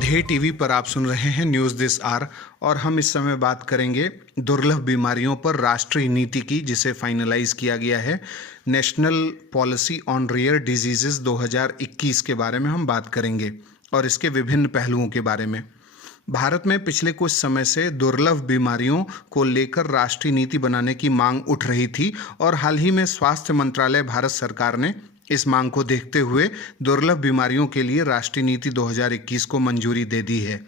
ढे TV पर आप सुन रहे हैं न्यूज़ दिस आर और हम इस समय बात करेंगे दुर्लभ बीमारियों पर राष्ट्रीय नीति की, जिसे फाइनलाइज किया गया है। National policy on rare diseases 2021 के बारे में हम बात करेंगे और इसके विभिन्न पहलुओं के बारे में। भारत में पिछले कुछ समय से दुर्लभ बीमारियों को लेकर राष्ट्रीय नीति बनाने की मांग उठ रही थी और हाल ही में स्वास्थ्य मंत्रालय भारत सरकार ने इस मांग को देखते हुए दुर्लभ बीमारियों के लिए राष्ट्रीय नीति 2021 को मंजूरी दे दी है।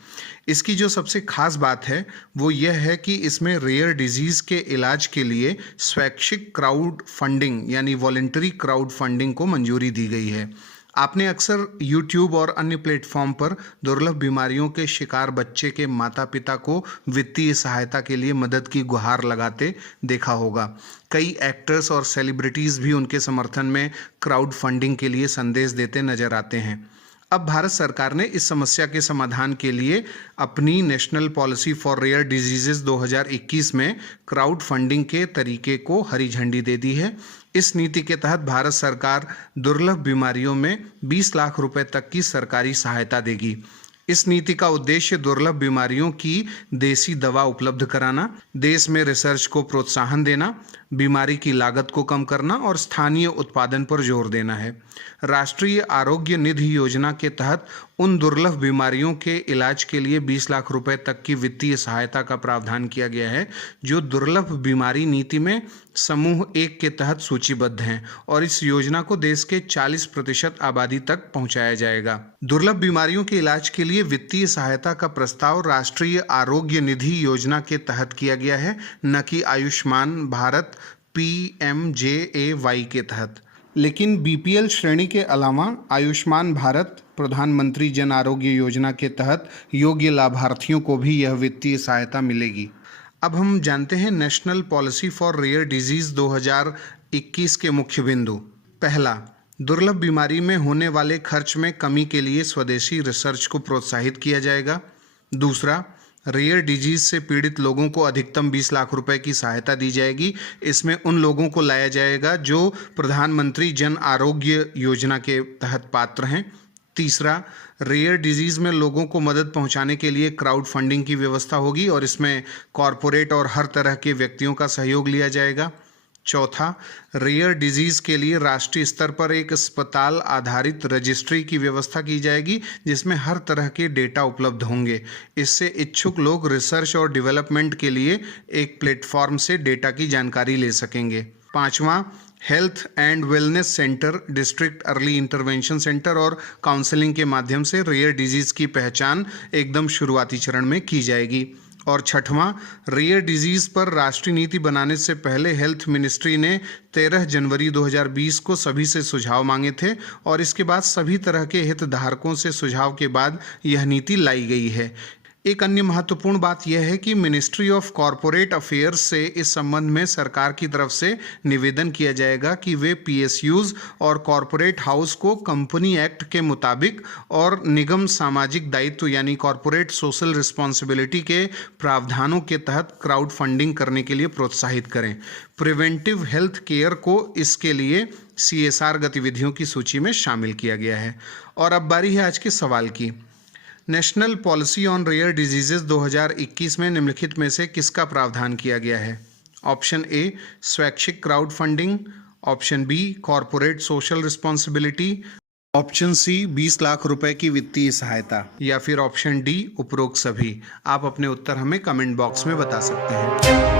इसकी जो सबसे खास बात है वो यह है कि इसमें रेयर डिजीज़ के इलाज के लिए स्वैच्छिक क्राउड फंडिंग यानी वॉलंटरी क्राउड फंडिंग को मंजूरी दी गई है। आपने अक्सर YouTube और अन्य प्लेटफॉर्म पर दुर्लभ बीमारियों के शिकार बच्चे के माता पिता को वित्तीय सहायता के लिए मदद की गुहार लगाते देखा होगा। कई एक्टर्स और सेलिब्रिटीज़ भी उनके समर्थन में क्राउड फंडिंग के लिए संदेश देते नजर आते हैं। अब भारत सरकार ने इस समस्या के समाधान के लिए अपनी national policy for rare diseases 2021 में क्राउड फंडिंग के तरीके को हरी झंडी दे दी है। इस नीति के तहत भारत सरकार दुर्लभ बीमारियों में 20 लाख रुपए तक की सरकारी सहायता देगी। इस नीति का उद्देश्य दुर्लभ बीमारियों की देसी दवा उपलब्ध कराना, देश में रिसर्च को प्रोत्साहन देना, बीमारी की लागत को कम करना और स्थानीय उत्पादन पर जोर देना है। राष्ट्रीय आरोग्य निधि योजना के तहत उन दुर्लभ बीमारियों के इलाज के लिए 20 लाख रुपए तक की वित्तीय सहायता का प्रावधान किया गया है, जो दुर्लभ बीमारी नीति में समूह 1 के तहत सूचीबद्ध हैं और इस योजना को देश के 40% आबादी तक पहुंचाया जाएगा। दुर्लभ बीमारियों के इलाज के लिए वित्तीय सहायता का प्रस्ताव राष्ट्रीय आरोग्य निधि योजना के तहत किया गया है, न कि आयुष्मान भारत PMJAY के तहत। लेकिन BPL श्रेणी के अलावा आयुष्मान भारत प्रधानमंत्री जन आरोग्य योजना के तहत योग्य लाभार्थियों को भी यह वित्तीय सहायता मिलेगी। अब हम जानते हैं national policy for rare disease 2021 के मुख्य बिंदु। पहला, दुर्लभ बीमारी में होने वाले खर्च में कमी के लिए स्वदेशी रिसर्च को प्रोत्साहित किया जाएगा। दूसरा, रेयर डिजीज से पीड़ित लोगों को अधिकतम 20 लाख रुपए की सहायता दी जाएगी। इसमें उन लोगों को लाया जाएगा जो प्रधानमंत्री जन आरोग्य योजना के तहत पात्र हैं। तीसरा, रेयर डिजीज़ में लोगों को मदद पहुंचाने के लिए क्राउड फंडिंग की व्यवस्था होगी और इसमें कॉरपोरेट और हर तरह के व्यक्तियों का सहयोग लिया जाएगा। चौथा, रेयर डिजीज़ के लिए राष्ट्रीय स्तर पर एक अस्पताल आधारित रजिस्ट्री की व्यवस्था की जाएगी, जिसमें हर तरह के डेटा उपलब्ध होंगे। इससे इच्छुक लोग रिसर्च और डेवलपमेंट के लिए एक प्लेटफॉर्म से डेटा की जानकारी ले सकेंगे। पाँचवां, health and wellness centre, district early intervention centre और काउंसलिंग के माध्यम से रेयर डिजीज़ की पहचान एकदम शुरुआती चरण में की जाएगी। और छठवां, रेयर डिजीज़ पर राष्ट्रीय नीति बनाने से पहले हेल्थ मिनिस्ट्री ने 13 जनवरी 2020 को सभी से सुझाव मांगे थे और इसके बाद सभी तरह के हितधारकों से सुझाव के बाद यह नीति लाई गई है। एक अन्य महत्वपूर्ण बात यह है कि मिनिस्ट्री ऑफ कॉरपोरेट अफेयर्स से इस संबंध में सरकार की तरफ से निवेदन किया जाएगा कि वे PSUs और कॉरपोरेट हाउस को कंपनी एक्ट के मुताबिक और निगम सामाजिक दायित्व यानी कॉरपोरेट सोशल रिस्पॉन्सिबिलिटी के प्रावधानों के तहत क्राउड फंडिंग करने के लिए प्रोत्साहित करें। प्रिवेंटिव हेल्थ केयर को इसके लिए CSR गतिविधियों की सूची में शामिल किया गया है। और अब बारी है आज के सवाल की। National policy on rare diseases 2021 में निम्नलिखित में से किसका प्रावधान किया गया है? ऑप्शन ए, स्वैच्छिक crowd funding. Option B, corporate social responsibility. Option C, 20 lakh रुपए की वित्तीय सहायता। या फिर ऑप्शन डी, उपरोक्त सभी। आप अपने उत्तर हमें कमेंट बॉक्स में बता सकते हैं।